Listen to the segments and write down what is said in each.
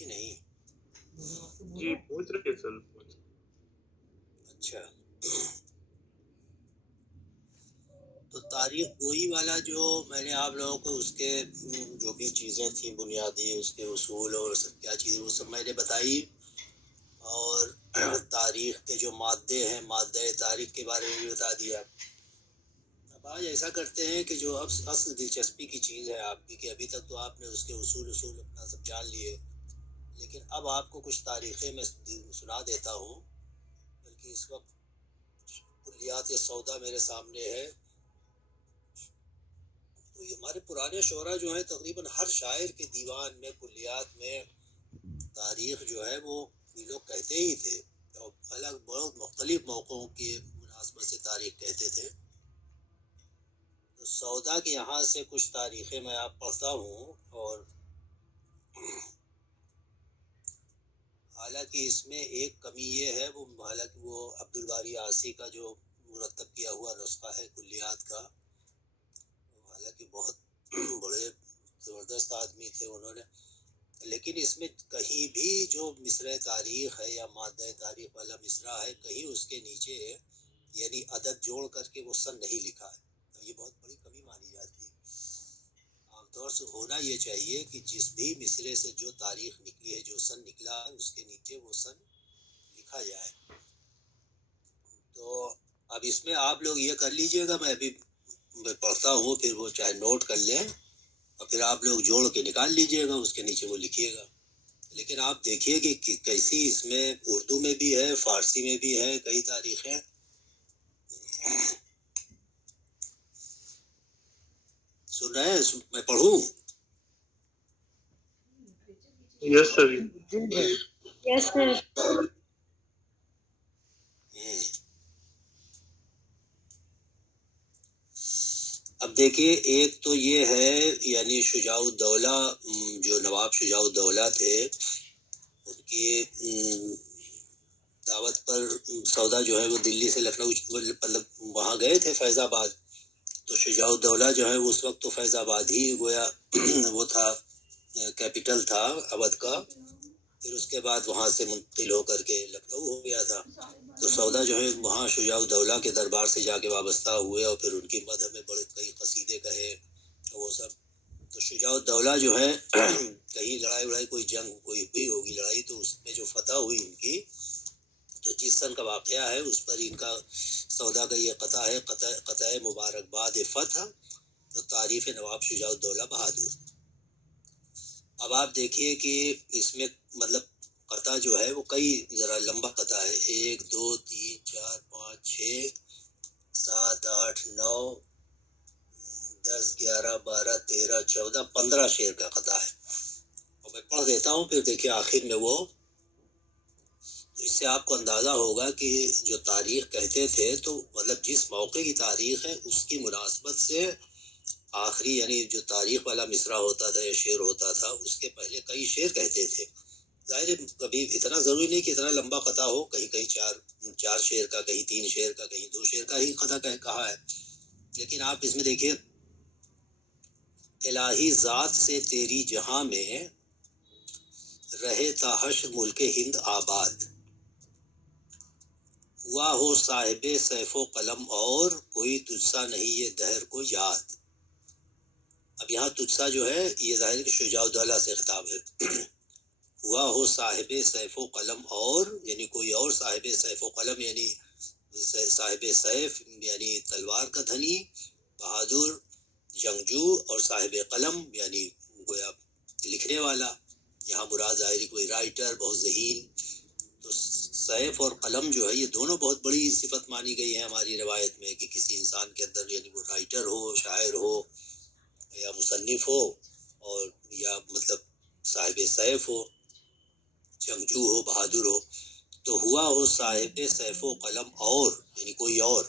کہ نہیں؟ جی پہنچ رہے سر. اچھا، تو تاریخ گوئی والا جو میں نے آپ لوگوں کو اس کے جو بھی چیزیں تھیں بنیادی، اس کے اصول اور کیا چیزیں وہ سب میں نے بتائی، اور تاریخ کے جو مادے ہیں، مادہ تاریخ کے بارے میں بھی بتا دیا. اب آج ایسا کرتے ہیں کہ جو اب اصل دلچسپی کی چیز ہے آپ کی، کہ ابھی تک تو آپ نے اس کے اصول اپنا سب جان لیے، لیکن اب آپ کو کچھ تاریخیں میں سنا دیتا ہوں. بلکہ اس وقت کلیات سودا میرے سامنے ہے. تو یہ ہمارے پرانے شعراء جو ہیں تقریباً ہر شاعر کے دیوان میں، کلیات میں تاریخ جو ہے وہ لوگ کہتے ہی تھے، اور الگ بہت مختلف موقعوں کی مناسبت سے تاریخ کہتے تھے. تو سودا کے یہاں سے کچھ تاریخیں میں آپ پڑھتا ہوں، اور حالانکہ اس میں ایک کمی یہ ہے، وہ حالانکہ وہ عبدالباری عاصی کا جو مرتب کیا ہوا نسخہ ہے کلیات کا، حالانکہ بہت بڑے زبردست آدمی تھے انہوں نے، لیکن اس میں کہیں بھی جو مصرع تاریخ ہے یا مادہ تاریخ والا مصرع ہے، کہیں اس کے نیچے یعنی عدد جوڑ کر کے وہ سن نہیں لکھا ہے. یہ بہت بڑی کمی مانی جاتی ہے. عام طور سے ہونا یہ چاہیے کہ جس بھی مصرے سے جو تاریخ نکلی ہے، جو سن نکلا ہے، اس کے نیچے وہ سن لکھا جائے. تو اب اس میں آپ لوگ یہ کر لیجئے گا، میں ابھی میں پڑھتا ہوں، پھر وہ چاہے نوٹ کر لیں، اور پھر آپ لوگ جوڑ کے نکال لیجئے گا، اس کے نیچے وہ لکھیے گا. لیکن آپ دیکھیے کہ کیسی اس میں اردو میں بھی ہے، فارسی میں بھی ہے کئی تاریخیں. سن رہے ہیں؟ میں پڑھوں؟ یس سر. یس سر. اب دیکھیے، ایک تو یہ ہے یعنی شجاع الدولہ، جو نواب شجاع الدولہ تھے، ان کی دعوت پر سودا جو ہے وہ دلی سے لکھنؤ مطلب وہاں گئے تھے فیض آباد. تو شجاع الدولہ جو ہے اس وقت تو فیض آباد ہی گویا وہ تھا، کیپٹل تھا اودھ کا. پھر اس کے بعد وہاں سے منتقل ہو کر کے لکھنؤ ہو گیا تھا. تو سودا جو ہے وہاں شجاع الدولہ کے دربار سے جا کے وابستہ ہوئے، اور پھر ان کی مدح میں بڑے کئی قصیدے کہے وہ سب. تو شجاع الدولہ جو ہے کہیں لڑائی کوئی جنگ کوئی ہوئی ہوگی لڑائی، تو اس میں جو فتح ہوئی ان کی، تو جس سن کا واقعہ ہے اس پر ان کا سودا کا یہ قطع ہے، قطع مبارکباد فتح تو تعریف نواب شجاع الدولہ بہادر. اب آپ دیکھیے کہ اس میں مطلب قطع جو ہے وہ کئی ذرا لمبا قطع ہے، 1 2 3 4 5 6 7 8 9 10 11 12 13 14 15 شعر کا قطع ہے. اور میں پڑھ دیتا ہوں، پھر دیکھیے آخر میں وہ، اس سے آپ کو اندازہ ہوگا کہ جو تاریخ کہتے تھے تو مطلب جس موقع کی تاریخ ہے اس کی مناسبت سے آخری یعنی جو تاریخ والا مصرع ہوتا تھا یا شعر ہوتا تھا، اس کے پہلے کئی شعر کہتے تھے. ظاہر ہے کبھی اتنا ضروری نہیں کہ اتنا لمبا قطع ہو، کہیں چار شعر کا، کہیں 3 شعر کا، کہیں 2 شعر کا ہی قطع کہا ہے. لیکن آپ اس میں دیکھیے، الہی ذات سے تیری جہاں میں رہے تا حشر ملک ہند آباد، ہوا ہو صاحب سیف و قلم اور کوئی تجھ سا نہیں یہ دہر کو یاد. اب یہاں تجھ سا جو ہے یہ ظاہر کہ شجاع الدولہ سے خطاب ہے. ہوا ہو صاحب سیف و قلم اور، یعنی کوئی اور صاحب سیف و قلم، یعنی صاحب سیف یعنی تلوار کا دھنی، بہادر جنگجو، اور صاحب قلم یعنی گویا لکھنے والا. یہاں مراد ظاہری کوئی رائٹر، بہت ذہین. تو سیف اور قلم جو ہے یہ دونوں بہت بڑی صفت مانی گئی ہے ہماری روایت میں، کہ کسی انسان کے اندر یعنی وہ رائٹر ہو، شاعر ہو یا مصنف ہو، اور یا مطلب صاحب سیف ہو، جنگجو ہو، بہادر ہو. تو ہوا ہو صاحب سیف و قلم اور، یعنی کوئی اور،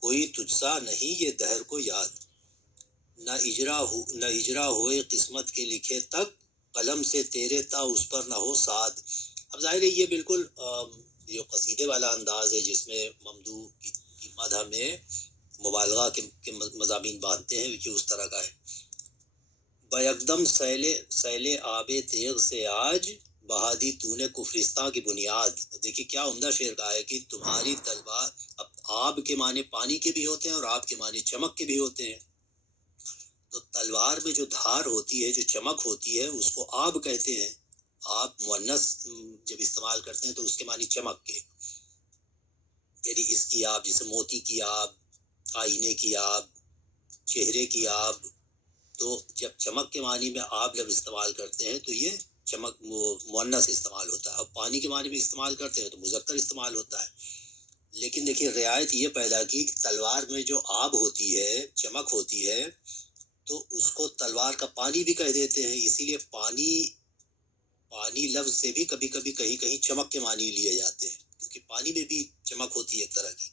کوئی تجھ سا نہیں یہ دہر کو یاد، نہ اجرا ہوئے قسمت کے لکھے تک، قلم سے تیرے تا اس پر نہ ہو سعد. اب ظاہر ہے یہ بالکل جو قصیدے والا انداز ہے جس میں ممدوح کی مدح میں مبالغہ کے مضامین باندھتے ہیں، کہ اس طرح کا ہے. بیکدم سیل آب تیغ سے آج بہا دی تو نے کفرستان کی بنیاد. دیکھیے کیا عمدہ شعر کہا ہے کہ تمہاری تلوار. اب آب کے معنی پانی کے بھی ہوتے ہیں اور آب کے معنی چمک کے بھی ہوتے ہیں. تو تلوار میں جو دھار ہوتی ہے، جو چمک ہوتی ہے، اس کو آب کہتے ہیں. آب مؤنث جب استعمال کرتے ہیں تو اس کے معنی چمک کے، یعنی اس کی آب، جیسے موتی کی آب، آئینے کی آب، چہرے کی آب. تو جب چمک کے معنی میں آب جب استعمال کرتے ہیں تو یہ چمک مؤنث استعمال ہوتا ہے. اب پانی کے معنی میں استعمال کرتے ہیں تو مذکر استعمال ہوتا ہے. لیکن دیکھیے رعایت یہ پیدا کی کہ تلوار میں جو آب ہوتی ہے، چمک ہوتی ہے، تو اس کو تلوار کا پانی بھی کہہ دیتے ہیں. اسی لیے پانی لفظ سے بھی کبھی کبھی کہیں کہیں چمک کے معنی لیے جاتے ہیں، کیونکہ پانی میں بھی چمک ہوتی ہے ایک طرح کی.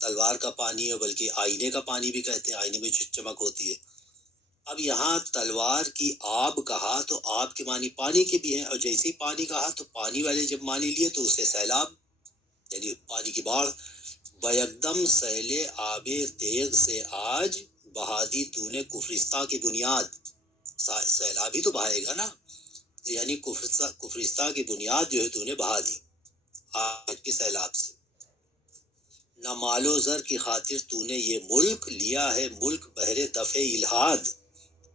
تلوار کا پانی ہے، بلکہ آئینے کا پانی بھی کہتے ہیں، آئینے میں چمک ہوتی ہے. اب یہاں تلوار کی آب کہا تو آب کے معنی پانی کے بھی ہیں، اور جیسے ہی پانی کہا تو پانی والے جب معنی لیے تو اسے سیلاب، یعنی پانی کی باڑھ. بیکدم سیل آب تیغ سے آج بہا دی تو نے کفرستان کی بنیاد. سیلاب ہی تو بہائے گا نا، یعنی کفرستان کی بنیاد جو ہے تو نے بہا دی آج کے سیلاب سے. نہ مال و زر کی خاطر تو نے یہ ملک لیا ہے، ملک بہر دفع الحاد.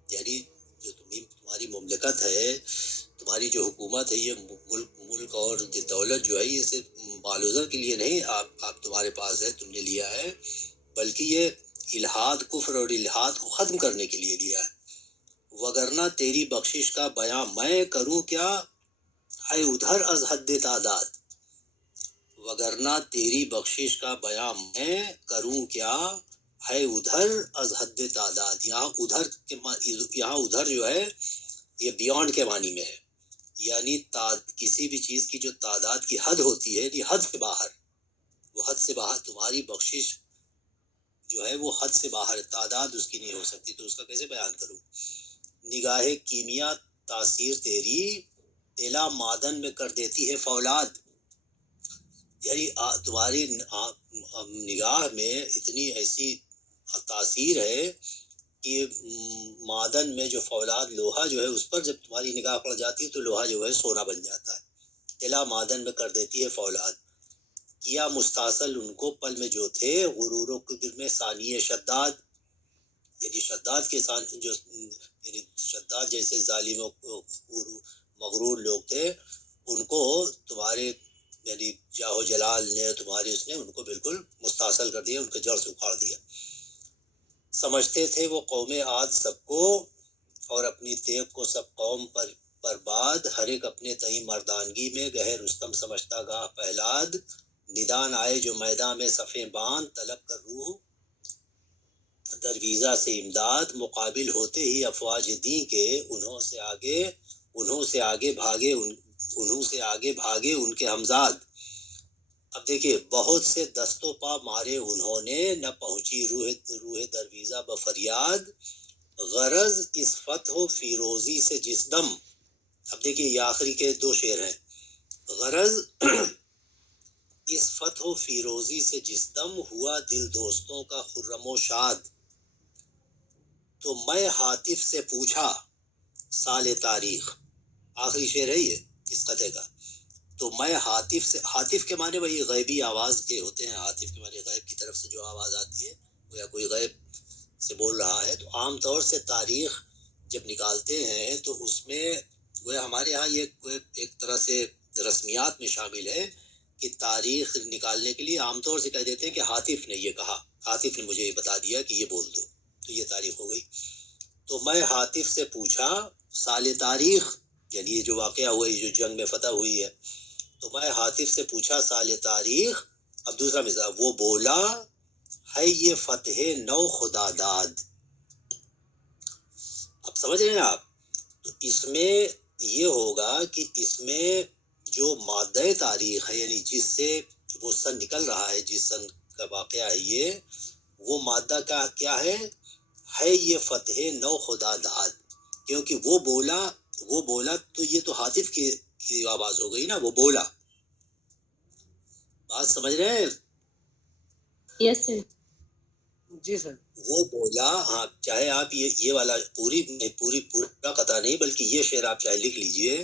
یعنی جو تمہاری مملکت ہے، تمہاری جو حکومت ہے، یہ ملک اور دولت جو ہے یہ صرف مال و زر کے لیے نہیں آپ تمہارے پاس ہے، تم نے لیا ہے، بلکہ یہ الحاد، کفر اور الحاد کو ختم کرنے کے لیے لیا ہے. وگرنہ تیری بخشش کا بیان میں کروں کیا ہے ادھر از حد تعداد. وگرنہ تیری بخشش کا بیان میں کروں کیا ہے ادھر از حد تعداد. یہاں ادھر جو ہے یہ بیانڈ کے معنی میں ہے، یعنی کسی بھی چیز کی جو تعداد کی حد ہوتی ہے، یہ حد سے باہر، وہ حد سے باہر. تمہاری بخشش جو ہے وہ حد سے باہر، تعداد اس کی نہیں ہو سکتی، تو اس کا کیسے بیان کروں. نگاہ کیمیا تاثیر تیری تیلا معدن میں کر دیتی ہے فولاد. یعنی تمہاری نگاہ میں اتنی ایسی تاثیر ہے کہ معدن میں جو فولاد لوہا جو ہے اس پر جب تمہاری نگاہ پڑ جاتی ہے تو لوہا جو ہے سونا بن جاتا ہے. تلا معدن میں کر دیتی ہے فولاد. کیا مستاصل ان کو پل میں جو تھے غرور و کبر میں ثانی شداد. یعنی شداد کے یعنی شداد جیسے ظالم و مغرور لوگ تھے، ان کو تمہارے یعنی جاہ و جلال نے، تمہارے اس نے ان کو بالکل مستاصل کر دیا، ان کے جڑ سے اکھاڑ دیا. سمجھتے تھے وہ قوم عاد سب کو اور اپنی تیغ کو سب قوم پر برباد. ہر ایک اپنے تئیں مردانگی میں گہر رستم سمجھتا گاہ پہلاد. ندان آئے جو میدان میں صفیں باندھ طلب کر روح درویزہ سے امداد. مقابل ہوتے ہی افواج دیں کے انہوں سے آگے بھاگے ان کے ہمزاد. اب دیکھیے بہت سے دست و پا مارے انہوں نے، نہ پہنچی روح درویزہ بفریاد. غرض اس فتح و فیروزی سے جس دم. اب دیکھیے یہ آخری کے دو شعر ہیں. غرض اس فتح و فیروزی سے جس دم ہوا دل دوستوں کا خرم و شاد. تو میں ہاتف سے پوچھا سال تاریخ. آخری شعر ہے یہ اس قطعے کا. تو میں ہاتف کے معنی وہی غیبی آواز کے ہوتے ہیں. ہاتف کے معنی غیب کی طرف سے جو آواز آتی ہے وہ یا کوئی غیب سے بول رہا ہے. تو عام طور سے تاریخ جب نکالتے ہیں تو اس میں وہ ہمارے ہاں یہ ایک طرح سے رسمیات میں شامل ہے کہ تاریخ نکالنے کے لیے عام طور سے کہہ دیتے ہیں کہ ہاتف نے یہ کہا، ہاتف نے مجھے یہ بتا دیا کہ یہ بول دو، تو یہ تاریخ ہو گئی. تو میں ہاتف سے پوچھا سال تاریخ، یعنی یہ جو واقعہ ہوا ہے، جو جنگ میں فتح ہوئی ہے، تو میں ہاتف سے پوچھا سال تاریخ. اب دوسرا مثال، وہ بولا ہے یہ فتح نو خدا داد. اب سمجھ رہے ہیں آپ. تو اس میں یہ ہوگا کہ اس میں جو مادہ تاریخ ہے، یعنی جس سے وہ سن نکل رہا ہے، جس سن کا واقعہ ہے یہ، وہ مادہ کا کیا ہے یہ فتح نو خدا داد. کیونکہ وہ بولا تو یہ تو ہاتف کی آواز ہو گئی نا، وہ بولا. بات سمجھ رہے ہیں؟ یس سر. جی سر. وہ بولا، ہاں چاہے آپ یہ والا پورا قطع نہیں بلکہ یہ شعر آپ چاہے لکھ لیجئے.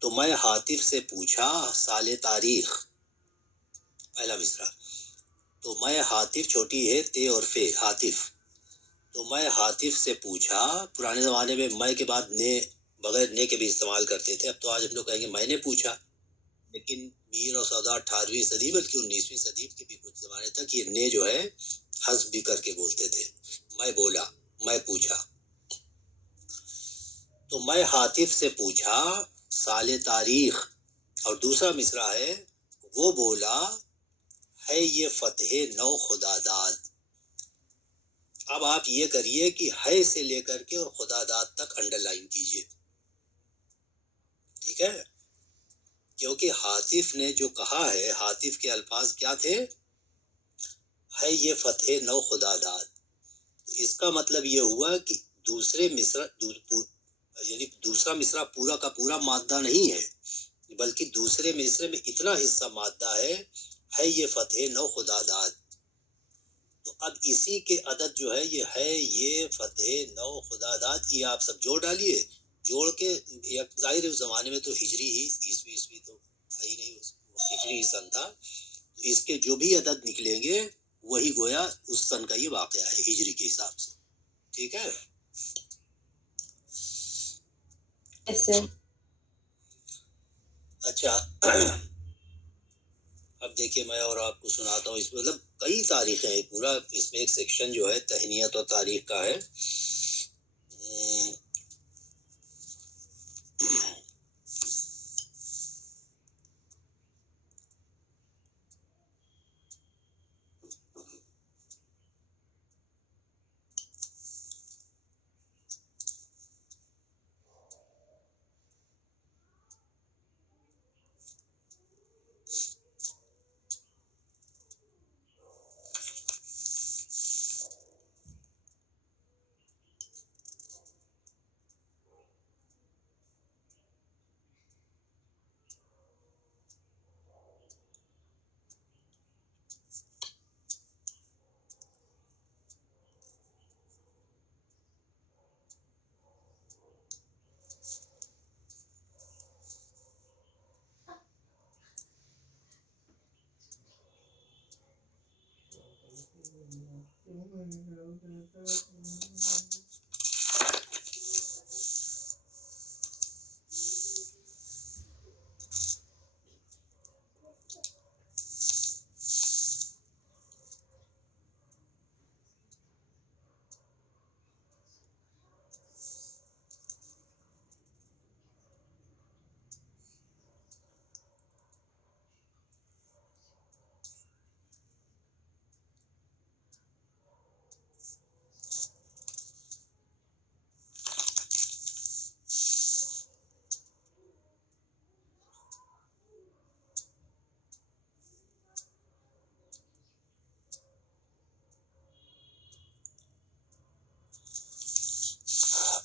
تو میں ہاتف سے پوچھا سال تاریخ، پہلا مصرع. تو میں ہاتف چھوٹی ہے تے اور فے، ہاتف. تو میں ہاتف سے پوچھا، پرانے زمانے میں میں کے بعد نے بغیر نے کے بھی استعمال کرتے تھے، اب تو آج ہم لوگ کہیں گے میں نے پوچھا. لیکن میر اور سودا 18ویں صدی بلکہ 19ویں صدی کے بھی کچھ زمانے تک یہ نے جو ہے حذف بھی کر کے بولتے تھے. میں بولا، میں پوچھا. تو میں ہاتف سے پوچھا سال تاریخ. اور دوسرا مصرع ہے، وہ بولا ہے یہ فتح نو خدا داد. اب آپ یہ کریے کہ ہے سے لے کر کے اور خدا داد تک انڈر لائن کیجئے، ٹھیک ہے؟ کیونکہ ہاتف نے جو کہا ہے، ہاتف کے الفاظ کیا تھے؟ ہے یہ فتح نو خدا داد. اس کا مطلب یہ ہوا کہ دوسرے مصرع یعنی دوسرا مصرع پورا کا پورا مادہ نہیں ہے، بلکہ دوسرے مصرع میں اتنا حصہ مادہ ہے یہ فتح نو خدا داد. تو اب اسی کے عدد جو ہے یہ فتح نو خدا داد، یہ آپ سب جوڑ ڈالیے. جوڑ کے ظاہر اس زمانے میں تو ہجری ہی، عیسوی تو تھا ہی نہیں، ہجری سن تھا. تو اس کے جو بھی عدد نکلیں گے وہی گویا اس سن کا یہ واقعہ ہے ہجری کے حساب سے، ٹھیک ہے؟ Yes, sir. اچھا اب دیکھیے میں اور آپ کو سناتا ہوں. اس میں مطلب کئی تاریخیں ہیں، پورا اس میں ایک سیکشن جو ہے تہنیت اور تاریخ کا ہے.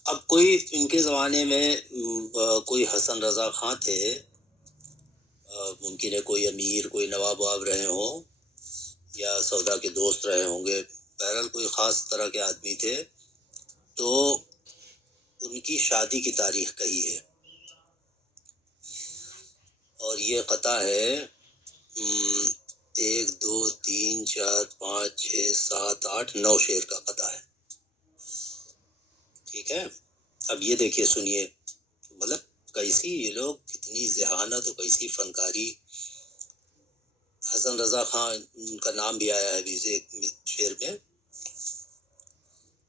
اب کوئی ان کے زمانے میں کوئی حسن رضا خان تھے، ممکن ہے کوئی امیر، کوئی نواب واب رہے ہوں یا سودا کے دوست رہے ہوں گے، بہرحال کوئی خاص طرح کے آدمی تھے. تو ان کی شادی کی تاریخ کہی ہے اور یہ قطع ہے 1 2 3 4 5 6 7 8 9 شعر کا قطع ہے، ٹھیک ہے؟ اب یہ دیکھیے سنیے، مطلب کیسی یہ لوگ کتنی ذہانت اور کیسی فنکاری. حسن رضا خان ان کا نام بھی آیا ہے ایک شعر میں.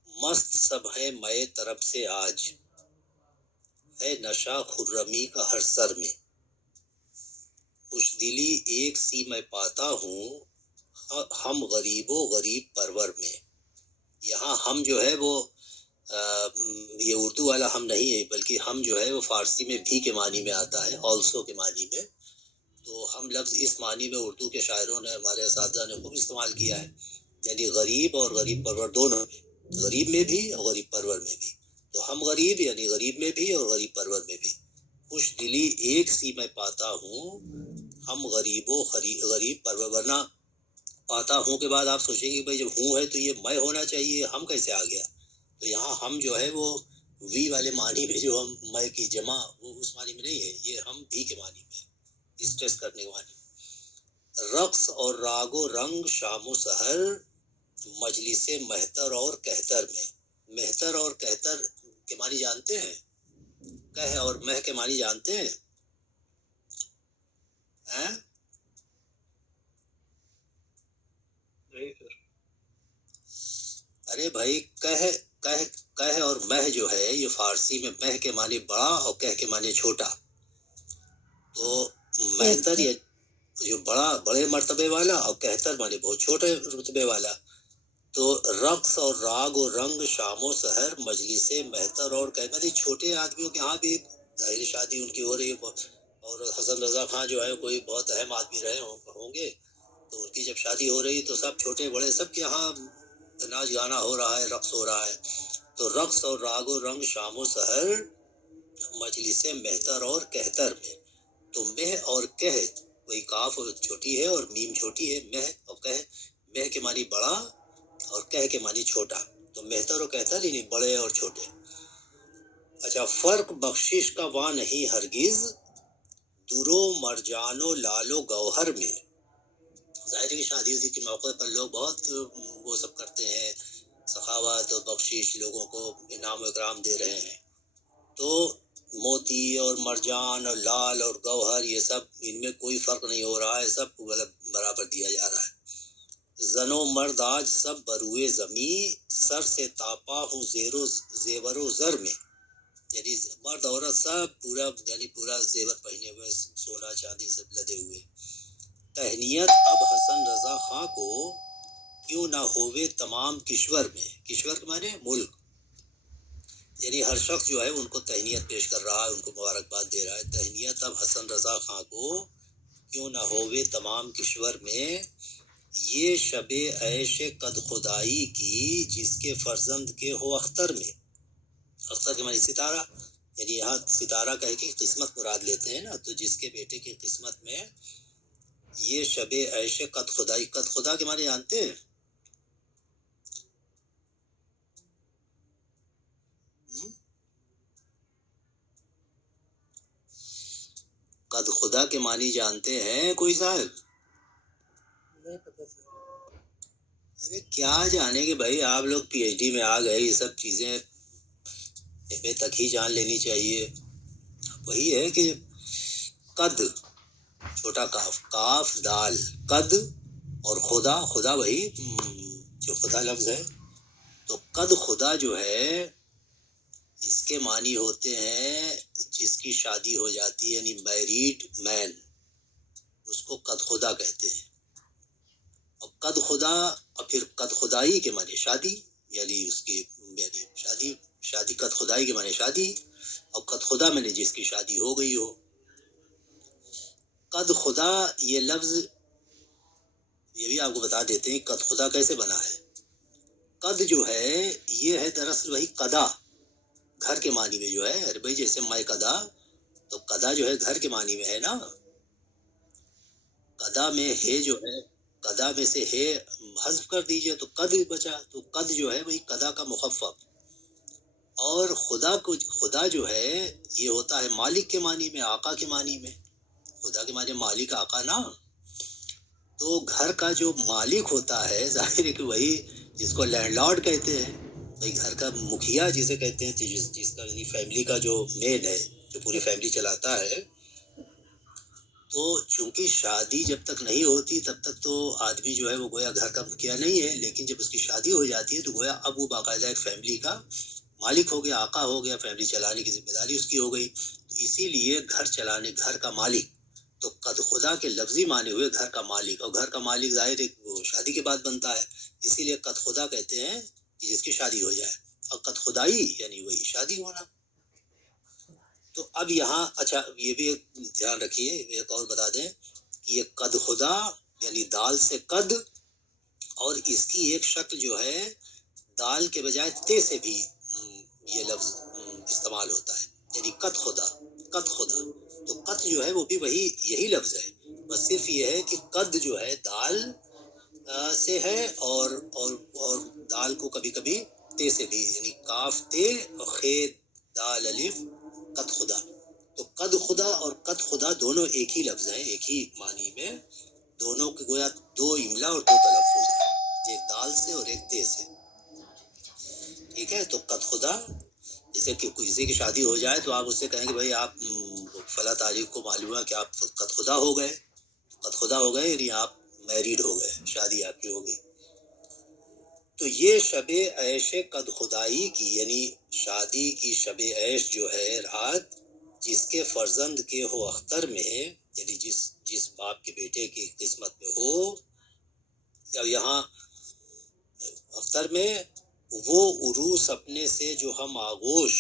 مست سب ہے مئے طرب سے آج، ہے نشہ خرمی کا ہر سر میں. خوش دلی ایک سی میں پاتا ہوں، ہم غریب و غریب پرور میں. یہاں ہم جو ہے وہ یہ اردو والا ہم نہیں ہے، بلکہ ہم جو ہے وہ فارسی میں بھی کے معنی میں آتا ہے، آلسو کے معنی میں. تو ہم لفظ اس معنی میں اردو کے شاعروں نے، ہمارے اساتذہ نے خوب استعمال کیا ہے، یعنی غریب اور غریب پرور دونوں میں، غریب میں بھی اور غریب پرور میں بھی. تو ہم غریب یعنی غریب میں بھی اور غریب پرور میں بھی. خوش دلی ایک سی میں پاتا ہوں، ہم غریب و غریب پرور. ورنہ پاتا ہوں کے بعد آپ سوچیں گے بھائی جب ہوں ہے تو یہ میں ہونا چاہیے، ہم کیسے آ گیا؟ تو یہاں ہم جو ہے وہ وی والے معنی میں، جو ہم میں کی جمع، وہ اس معنی میں نہیں ہے، یہ ہم بھی کے معنی میں، اسٹریس کرنے کے معنی میں۔ رقص اور راگ و رنگ شام و سحر مجلس مہتر اور کہتر میں۔ مہتر اور کہتر کے معنی جانتے ہیں؟ کہہ اور مہ کے معنی جانتے ہیں؟ ہیں؟ نہیں سر۔ ارے بھائی، کہہ اور مہ جو ہے، یہ فارسی میں مہ کے معنی بڑا اور کہہ کے معنی چھوٹا۔ تو مہتر یہ جو بڑے مرتبے والا، اور کہتر معنی بہت چھوٹے رتبے والا۔ تو رقص اور راگ و رنگ شام و سحر مجلس مہتر اور مطلب چھوٹے آدمیوں کے ہاں بھی ظاہر شادی ان کی ہو رہی ہے، اور حسن رضا خان جو ہے کوئی بہت اہم آدمی رہے ہوں گے، تو ان کی جب شادی ہو رہی تو سب چھوٹے بڑے سب کے ہاں ناچ گانا ہو رہا ہے، رقص ہو رہا ہے۔ تو رقص اور راگ و رنگ شام و سحر مجلس مہتر اور کہتر میں۔ تو مہ اور کہہ، وہی کاف چھوٹی ہے اور میم چھوٹی ہے، مہ اور کہہ، مہ کے معنی بڑا اور کہہ کے معنی چھوٹا۔ تو مہتر اور کہتر یعنی بڑے اور چھوٹے۔ اچھا، فرق بخشش کا وہاں نہیں ہرگز، درو مرجان و لال و گوہر میں۔ ظاہر ہے کہ شادی کے موقع پر لوگ بہت وہ سب کرتے ہیں، سخاوت اور بخشش، لوگوں کو انعام و اکرام دے رہے ہیں۔ تو موتی اور مرجان اور لال اور گوہر، یہ سب ان میں کوئی فرق نہیں ہو رہا ہے، سب کو برابر دیا جا رہا ہے۔ زن و مرد آج سب بروئے زمیں، سر سے تاپا ہوں زیور و زر میں۔ یعنی مرد عورت سب پورا زیور پہنے ہوئے، سونا چاندی سب لدے ہوئے۔ تہنیت اب حسن رضا خاں کو، کیوں نہ ہووے تمام کشور میں۔ کشور کے معنی ملک، یعنی ہر شخص جو ہے ان کو تہنیت پیش کر رہا ہے، ان کو مبارکباد دے رہا ہے۔ تہنیت اب حسن رضا خاں کو، کیوں نہ ہووے تمام کشور میں، یہ شب عیش قد خدائی کی، جس کے فرزند کے ہو اختر میں۔ اختر کے معنی ستارہ، یعنی یہاں ستارہ کہہ کے قسمت مراد لیتے ہیں نا، تو جس کے بیٹے کی قسمت میں یہ شب عیش قد خدائی۔ قد خدا کے معنی جانتے ہیں؟ قد خدا کے معنی جانتے ہیں کوئی صاحب؟ ارے کیا جانے کہ بھائی، آپ لوگ پی ایچ ڈی میں آ گئے، یہ سب چیزیں بے تک ہی جان لینی چاہیے۔ وہی ہے کہ قد، چھوٹا کاف، کاف دال، قد، اور خدا وہی جو خدا لفظ ہے۔ تو قد خدا جو ہے، اس کے معنی ہوتے ہیں جس کی شادی ہو جاتی ہے، یعنی میریڈ مین، اس کو قد خدا کہتے ہیں۔ اور قد خدا، اور پھر قد خدائی کے معنی شادی، یعنی اس کی یعنی شادی قد خدائی کے معنی شادی، اور قد خدا میں نے جس کی شادی ہو گئی ہو۔ قد خدا یہ لفظ، یہ بھی آپ کو بتا دیتے ہیں قد خدا کیسے بنا ہے۔ قد جو ہے یہ ہے دراصل وہی قدا، گھر کے معنی میں جو ہے، ارے بھائی جیسے میں قدا، تو قدا جو ہے گھر کے معنی میں ہے نا۔ قدا میں ہے جو ہے، قدا میں سے ہے حذف کر دیجئے تو قد بچا، تو قد جو ہے وہی قدا کا مخفف۔ اور خدا جو ہے یہ ہوتا ہے مالک کے معنی میں، آقا کے معنی میں۔ خدا کے معنی مالک، آقا نا۔ تو گھر کا جو مالک ہوتا ہے، ظاہر ہے کہ وہی جس کو لینڈ لارڈ کہتے ہیں، وہی گھر کا مکھیا جسے کہتے ہیں، جس کا فیملی کا جو مین ہے، جو پوری فیملی چلاتا ہے۔ تو چونکہ شادی جب تک نہیں ہوتی تب تک تو آدمی جو ہے وہ گویا گھر کا مکھیا نہیں ہے، لیکن جب اس کی شادی ہو جاتی ہے تو گویا اب وہ باقاعدہ ایک فیملی کا مالک ہو گیا، آقا ہو گیا، فیملی چلانے کی ذمہ داری اس کی ہو گئی۔ تو اسی لیے گھر چلانے، گھر کا مالک، تو قد خدا کے لفظی معنی ہوئے گھر کا مالک، اور گھر کا مالک ظاہر ہے وہ شادی کے بعد بنتا ہے، اسی لیے قد خدا کہتے ہیں کہ جس کی شادی ہو جائے، اور قد خدائی یعنی وہی شادی ہونا۔ تو اب یہاں اچھا یہ بھی ایک دھیان رکھیے، ایک اور بتا دیں کہ یہ قد خدا یعنی دال سے قد، اور اس کی ایک شکل جو ہے دال کے بجائے تے سے بھی یہ لفظ استعمال ہوتا ہے، یعنی قد خدا، قد خدا۔ تو قد جو ہے وہ بھی وہی یہی لفظ ہے، بس صرف یہ ہے کہ قد جو ہے دال سے ہے اور دال کو کبھی کبھی تے سے بھی، یعنی کاف تے اور خے دال الف قد خدا. تو قد خدا اور قد خدا دونوں ایک ہی لفظ ہیں، ایک ہی معنی میں، دونوں کے گویا دو املا اور دو تلفظ ہیں، ایک دال سے اور ایک تے سے. ٹھیک ہے، تو قد خدا، جیسے کہ کسی کی شادی ہو جائے تو آپ اس سے کہیں کہ بھائی آپ فلاں تاریخ کو معلوم ہے کہ آپ قد خدا ہو گئے. قد خدا ہو گئے یعنی آپ میریڈ ہو گئے، شادی آپ کی ہو گئی. تو یہ شب عیش قد خدائی کی، یعنی شادی کی شب عیش جو ہے رات، جس کے فرزند کے ہو اختر میں، یعنی جس باپ کے بیٹے کی قسمت میں ہو، یا یہاں اختر میں، وہ عروس اپنے سے جو ہم آغوش،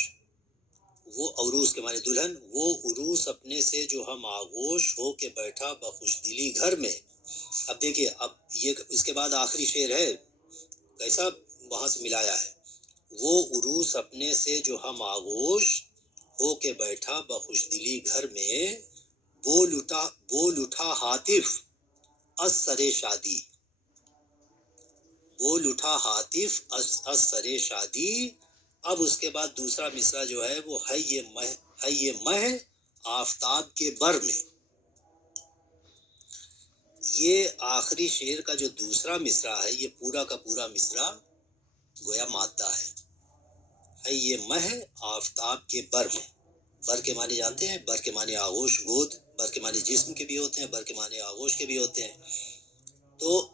وہ عروس کے معنی دلہن، وہ عروس اپنے سے جو ہم آغوش ہو کے بیٹھا بخوش دلی گھر میں. اب دیکھیے، اب یہ اس کے بعد آخری شعر ہے، کیسا وہاں سے ملایا ہے. وہ عروس اپنے سے جو ہم آغوش ہو کے بیٹھا بخوش دلی گھر میں، بول اٹھا ہاتف از سر شادی، بول اٹھا ہاتف از سر شادی. اب اس کے بعد دوسرا مصرع جو ہے وہ ہے یہ مہ آفتاب کے بر میں. یہ آخری شعر کا جو دوسرا مصرع ہے، یہ پورا کا پورا مصرع گویا مادہ ہے یہ مہ آفتاب کے بر میں. بر کے معنی جانتے ہیں، بر کے معنی آغوش، گود. بر کے معنی جسم کے بھی ہوتے ہیں، بر کے معنی آغوش کے بھی ہوتے ہیں. تو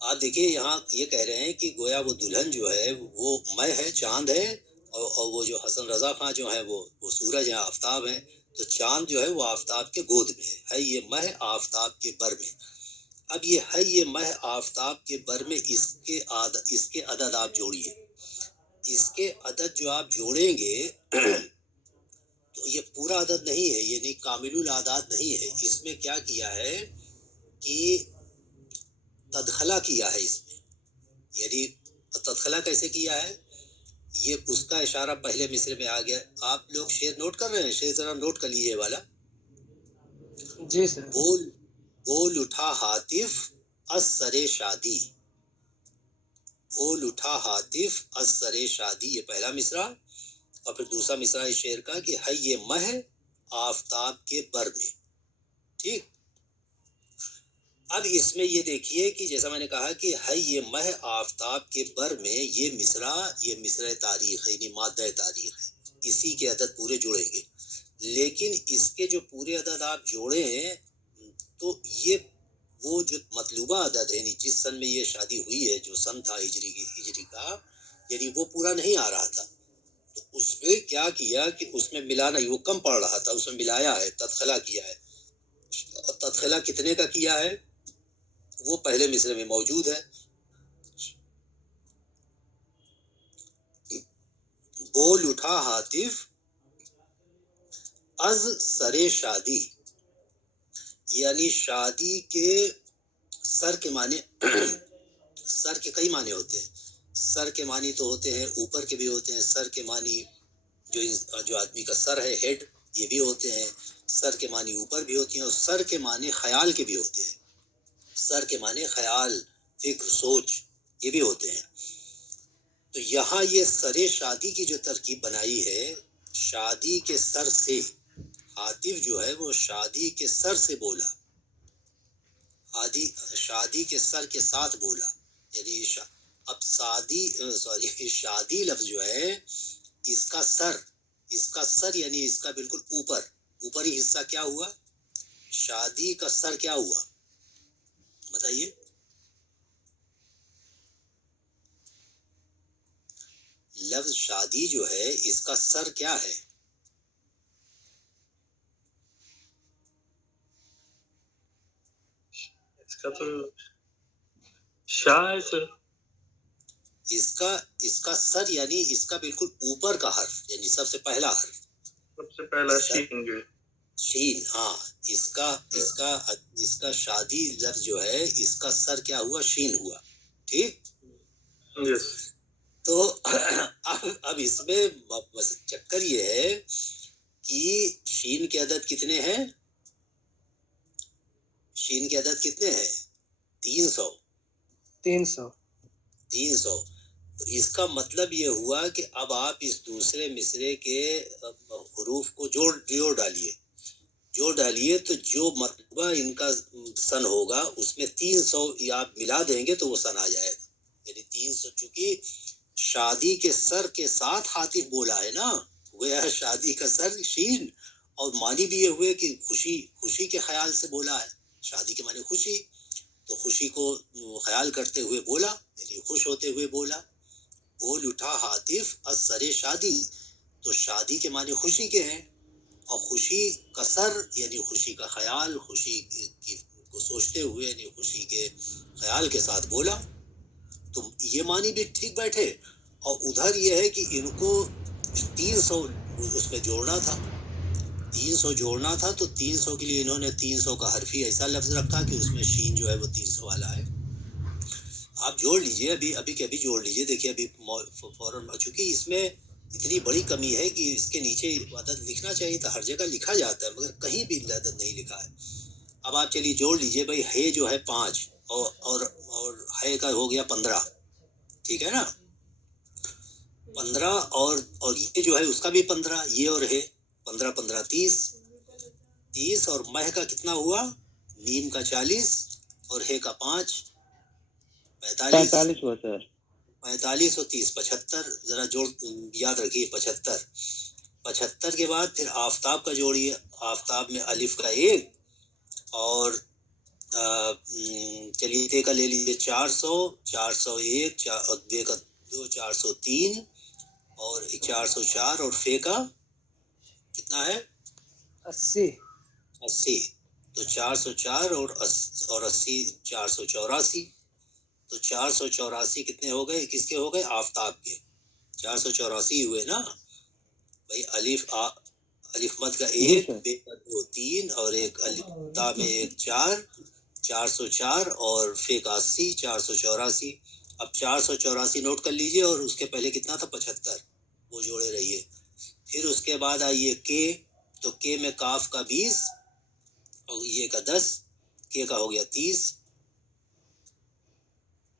آپ دیکھیے یہاں یہ کہہ رہے ہیں کہ گویا وہ دلہن جو ہے وہ مہ ہے، چاند ہے، اور وہ جو حسن رضا خان جو ہے وہ سورج ہیں، آفتاب ہیں. تو چاند جو ہے وہ آفتاب کے گود میں ہے یہ مہ آفتاب کے بر میں. اب یہ ہے یہ مہ آفتاب کے بر میں، اس کے عدد آپ جوڑیے. اس کے عدد جو آپ جوڑیں گے تو یہ پورا عدد نہیں ہے، یعنی کامل الاعداد نہیں ہے. اس میں کیا کیا ہے کہ تدخلہ کیا ہے اس میں. یعنی تدخلہ کیسے کیا ہے، یہ اس کا اشارہ پہلے مصرے میں آ گیا. آپ لوگ شعر نوٹ کر رہے ہیں؟ شعر ذرا نوٹ کر لیجیے والا. جی سر. بول اٹھا ہاتف از سر شادی، بول اٹھا ہاتف از سر شادی، یہ پہلا مصرع. اور پھر دوسرا مصرع اس شعر کا کہ ہے یہ مہ آفتاب کے بر میں. ٹھیک. اب اس میں یہ دیکھیے کہ جیسا میں نے کہا کہ ہے یہ مہ آفتاب کے بر میں، یہ مصرع تاریخ ہے، یعنی مادہ تاریخ ہے. اسی کے عدد پورے جوڑیں گے. لیکن اس کے جو پورے عدد آپ جوڑے ہیں تو یہ وہ جو مطلوبہ عدد ہے، یعنی جس سن میں یہ شادی ہوئی ہے، جو سن تھا ہجری کا، یعنی وہ پورا نہیں آ رہا تھا. تو اس میں کیا کیا کہ اس میں ملانا، وہ کم پڑ رہا تھا، اس میں ملایا ہے، تدخلہ کیا ہے. اور تدخلہ کتنے کا کیا ہے وہ پہلے مصرے میں موجود ہے. بول اٹھا ہاتف از سر شادی، یعنی شادی کے سر کے معنی سر کے کئی معنی ہوتے ہیں. سر کے معنی تو ہوتے ہیں، اوپر کے بھی ہوتے ہیں. سر کے معنی جو آدمی کا سر ہے، ہیڈ، یہ بھی ہوتے ہیں. سر کے معنی اوپر بھی ہوتی ہیں، اور سر کے معنی خیال کے بھی ہوتے ہیں. سر کے معنی خیال، فکر، سوچ، یہ بھی ہوتے ہیں. تو یہاں یہ سر شادی کی جو ترکیب بنائی ہے، شادی کے سر سے، ہاتف جو ہے وہ شادی کے سر سے بولا، شادی کے سر کے ساتھ بولا. یعنی اب شادی لفظ جو ہے، اس کا سر یعنی اس کا بالکل اوپری حصہ کیا ہوا، شادی کا سر کیا ہوا بتائیے. لفظ شادی جو ہے اس کا سر کیا ہے؟ اس کا تو شاہ ہے سر. اس کا سر یعنی اس کا بالکل اوپر کا حرف، یعنی سب سے پہلا حرف، سب سے پہلا شین جو ہے. شین. ہاں، اس کا شادی لفظ جو ہے، اس کا سر کیا ہوا، شین ہوا. ٹھیک. یس. تو اب اس میں چکر یہ ہے کہ شین کے عدد کتنے ہیں، 300 300 300 تو اس کا مطلب یہ ہوا کہ اب آپ اس دوسرے مصرے کے حروف کو جوڑ ڈالیے تو جو مرتبہ ان کا سن ہوگا اس میں 300 آپ ملا دیں گے تو وہ سن آ جائے گا. یعنی 300 چونکہ شادی کے سر کے ساتھ حاطف بولا ہے نا، گویا شادی کا سر شین، اور معنی بھی یہ ہوئے کہ خوشی کے خیال سے بولا ہے. شادی کے معنی خوشی، تو خوشی کو خیال کرتے ہوئے بولا، یعنی خوش ہوتے ہوئے بولا. بول اٹھا حاطف از سر شادی، تو شادی کے معنی خوشی کے ہیں، اور خوشی کا سر یعنی خوشی کا خیال، خوشی کو سوچتے ہوئے یعنی خوشی کے خیال کے ساتھ بولا. تو یہ معنی بھی ٹھیک بیٹھے. اور ادھر یہ ہے کہ ان کو 300 اس میں جوڑنا تھا، 300 جوڑنا تھا، تو 300 کے لیے انہوں نے 300 کا حرفی ایسا لفظ رکھا کہ اس میں شین جو ہے وہ 300 والا ہے. آپ جوڑ لیجئے، ابھی کے ابھی جوڑ لیجئے. دیکھیے ابھی فوراً، چونکہ اس میں اتنی بڑی کمی ہے کہ اس کے نیچے عدد لکھنا چاہیے تھا. ہر جگہ لکھا جاتا ہے مگر کہیں بھی عدد نہیں لکھا ہے. اب آپ چلیے جوڑ لیجئے بھائی. ہے جو ہے 5 اور ہے کا ہو گیا 15، ٹھیک ہے نا. 15 اور یہ جو ہے اس کا بھی 15، یہ اور ہے 15 15 30 اور مہ کا کتنا ہوا، میم کا 40 اور ہے کا 5 45 ہوا سر. 45 اور 30 75. ذرا جوڑ یاد رکھیے 75 کے بعد پھر آفتاب کا جوڑیے. آفتاب میں الف کا 1 اور چلیے تے کا لے لیجیے 400 401 اور بے کا 2 403 اور 404 اور فے کا کتنا ہے 80. تو 404 اور 80 484. تو 484 کتنے ہو گئے، کس کے ہو گئے، آفتاب کے. 484 ہوئے نا بھائی. الف مد کا 1 بے کا 2 3 اور ایک تا میں 1 4 404 اور فے کا 80 484. اب 484 نوٹ کر لیجئے اور اس کے پہلے کتنا تھا 75، وہ جوڑے رہیے. پھر اس کے بعد آئیے کے، تو کے میں کاف کا 20 اور یہ کا 10، کے کا ہو گیا 30.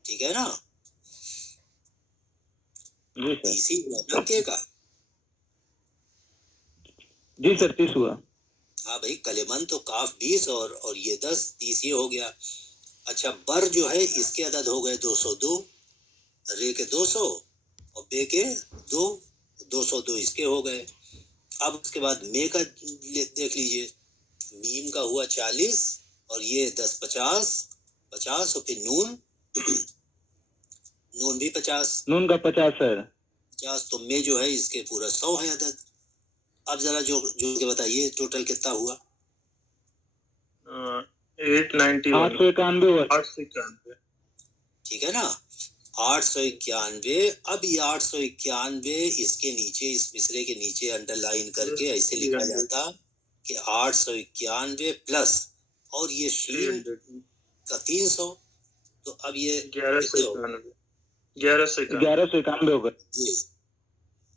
ٹھیک ہے نا، جی سر. 30 ہی ہوا نا کے کا. جی سر 30 ہوا. ہاں بھائی کلمن تو کاف 20 اور یہ 10، 30 یہ ہو گیا. اچھا بر جو ہے اس کے عدد ہو گئے 202، رے کے 200 اور بے کے 202 اس کے ہو گئے. اب اس کے بعد مے کا دیکھ لیجئے، میم کا ہوا 40 اور یہ 10 50 اور پھر نون بھی 50 نون کا 50 سر. 50. تو میں جو ہے اس کے پورا 100 ہے عدد. اب ذرا جو کے بتائیے ٹوٹل کتنا ہوا. 891 ہوا. 891. ٹھیک ہے نا، 891. اب یہ 891 اس کے نیچے، اس مصرے کے نیچے انڈر لائن کر کے ایسے لکھا جاتا کہ 891 پلس اور یہ شین کا 300. تو اب یہ 1191 ہوگا. جی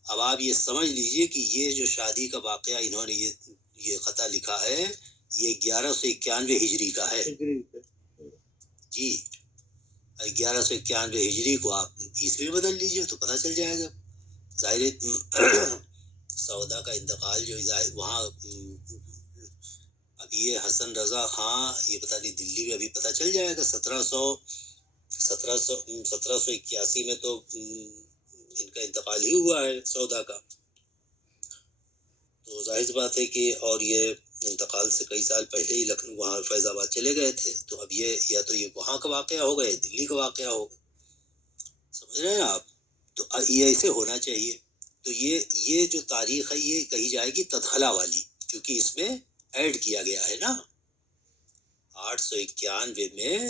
اب آپ یہ سمجھ لیجئے کہ یہ جو شادی کا واقعہ انہوں نے یہ خطا لکھا ہے، یہ 1191 ہجری کا ہے. جی 1191 ہجری کو آپ عیسوی میں بدل لیجئے تو پتہ چل جائے گا. ظاہر سودا کا انتقال جو وہاں، اب یہ حسن رضا خان، یہ پتہ نہیں دلی میں ابھی پتہ چل جائے گا. 1781 میں تو ان کا انتقال ہی ہوا ہے سودا کا. تو ظاہر بات ہے کہ اور یہ انتقال سے کئی سال پہلے ہی لکھنؤ وہاں فیض آباد چلے گئے تھے. تو اب یہ یا تو یہ وہاں کا واقعہ ہوگا یا دلی کا واقعہ ہوگا، سمجھ رہے ہیں آپ. تو یہ ایسے ہونا چاہیے. تو یہ جو تاریخ ہے یہ کہی جائے گی تدخلا والی، کیونکہ اس میں ایڈ کیا گیا ہے نا. 891 میں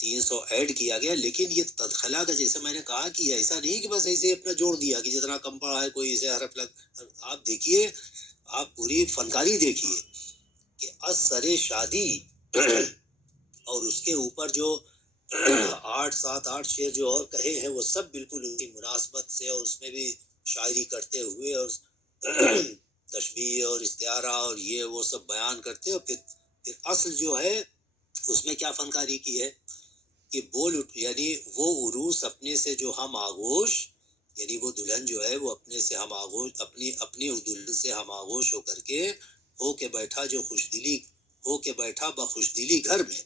300 ایڈ کیا گیا. لیکن یہ تدخلا کا جیسے میں نے کہا کہ ایسا نہیں کہ بس ایسے اپنا جوڑ دیا کہ جتنا کم پڑا ہے کوئی اسے حرف لگ. آپ دیکھیے، آپ پوری فنکاری دیکھیے کہ از سر شادی اور اس کے اوپر جو 8 7 8 شعر جو اور کہے ہیں وہ سب بالکل اسی مناسبت سے، اور اس میں بھی شاعری کرتے ہوئے اور تشبیہ اور استعارہ اور یہ وہ سب بیان کرتے. اور پھر اصل جو ہے اس میں کیا فنکاری کی ہے کہ یعنی وہ عروس اپنے سے جو ہم آغوش، یعنی وہ دلہن جو ہے وہ اپنے سے ہم آغوش، اپنی دلہن سے ہم آغوش ہو کے بیٹھا جو خوشدلی ہو کے بیٹھا بخوش دلی گھر میں،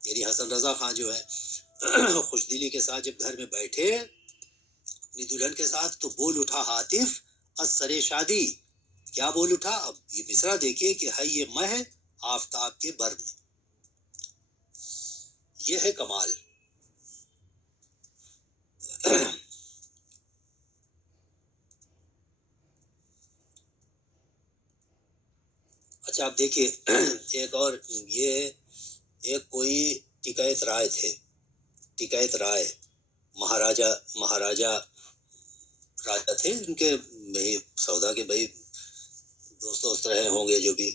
یعنی حسن رضا خان جو ہے خوش دلی کے ساتھ جب گھر میں بیٹھے اپنی دلہن کے ساتھ، تو بول اٹھا ہاتف از سر شادی. کیا بول اٹھا؟ اب یہ مصرع دیکھیے کہ ہے یہ مہ آفتاب کے بر میں. یہ ہے کمال. اچھا آپ دیکھیے ایک اور، یہ ایک کوئی ٹکیت رائے تھے، ٹکیت رائے مہاراجا راجا تھے، ان کے سودا کے بھائی دوست رہے ہوں گے جو بھی.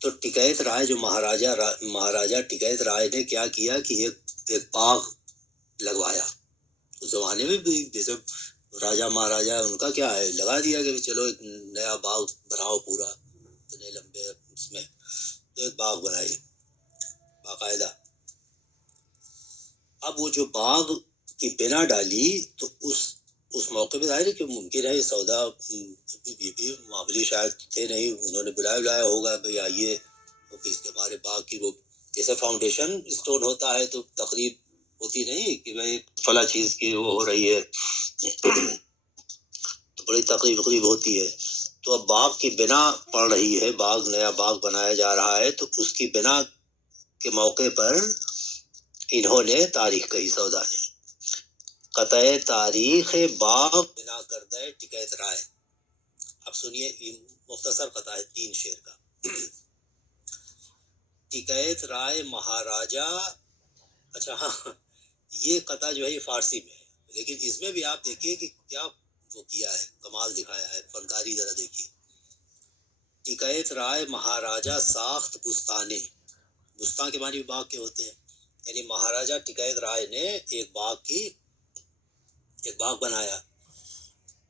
تو ٹکیت رائے جو مہاراجا ٹکیت رائے نے کیا کیا کہ ایک باغ لگوایا. اس زمانے میں بھی جیسے راجا مہاراجا ان کا کیا ہے، لگا دیا کہ چلو ایک نیا باغ بناؤ پورا اتنے لمبے اس میں. تو ایک باغ بنائے باقاعدہ. اب وہ جو باغ کی بنا ڈالی تو اس موقع پہ ظاہر ہے کہ ممکن ہے سودا بھی معاملی شاید تھے نہیں، انہوں نے بلایا ہوگا بھائی آئیے، اس کے ہمارے باغ کی وہ جیسے فاؤنڈیشن اسٹون ہوتا ہے تو تقریب ہوتی نہیں کہ بھائی فلاں چیز کی وہ ہو رہی ہے تو بڑی تقریب ہوتی ہے. تو اب باغ کی بنا پڑ رہی ہے، نیا باغ بنایا جا رہا ہے، تو اس کی بنا کے موقع پر انہوں نے تاریخ کہی سودا نے، قطع تاریخ باغ بنا کردہ ٹکیت رائے. اب سنیے یہ مختصر قطع ہے 3 شعر کا. ٹکیت رائے مہاراجا، اچھا ہاں یہ قطع جو ہے یہ فارسی میں ہے، لیکن اس میں بھی آپ دیکھیے کہ کیا وہ کیا ہے، کمال دکھایا ہے، فنکاری ذرا دیکھیے. ٹکیت رائے مہاراجا ساخت بستانے، بستان کے معنی باغ کے ہوتے ہیں، یعنی مہاراجا ٹکیت رائے نے ایک باغ بنایا.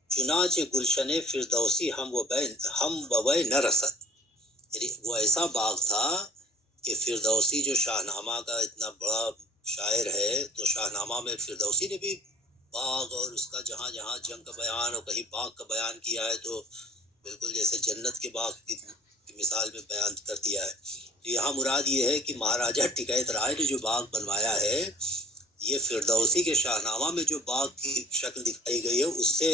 چنانچہ گلشن فردوسی ہم بوے نہ رسد، یعنی وہ ایسا باغ تھا کہ فردوسی جو شاہ نامہ کا اتنا بڑا شاعر ہے، تو شاہ نامہ میں فردوسی نے بھی باغ اور اس کا جہاں جہاں جنگ کا بیان اور کہیں باغ کا بیان کیا ہے، تو بالکل جیسے جنت کے باغ کی مثال میں بیان کر دیا ہے. تو یہاں مراد یہ ہے کہ مہاراجا ٹکیت رائے نے جو باغ بنوایا ہے، یہ فردوسی کے شاہ نامہ میں جو باغ کی شکل دکھائی گئی ہے، اس سے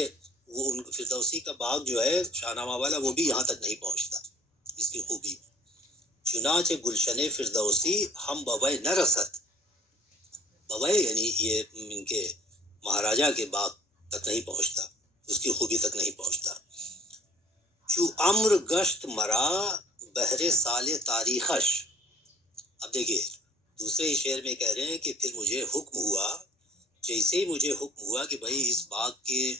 وہ ان فردوسی کا باغ جو ہے شاہ نامہ والا، وہ بھی یہاں تک نہیں پہنچتا اس کی خوبی میں. چنانچہ گلشن فردوسی ہم بوے نہ رسد، بوے یعنی یہ ان کے مہاراجا کے باغ تک نہیں پہنچتا، اس کی خوبی تک نہیں پہنچتا. چو امر گشت مرا بہر سال تاریخش. اب دیکھیے دوسرے ہی شعر میں کہہ رہے ہیں کہ پھر مجھے حکم ہوا، جیسے ہی مجھے حکم ہوا کہ بھائی اس باغ کے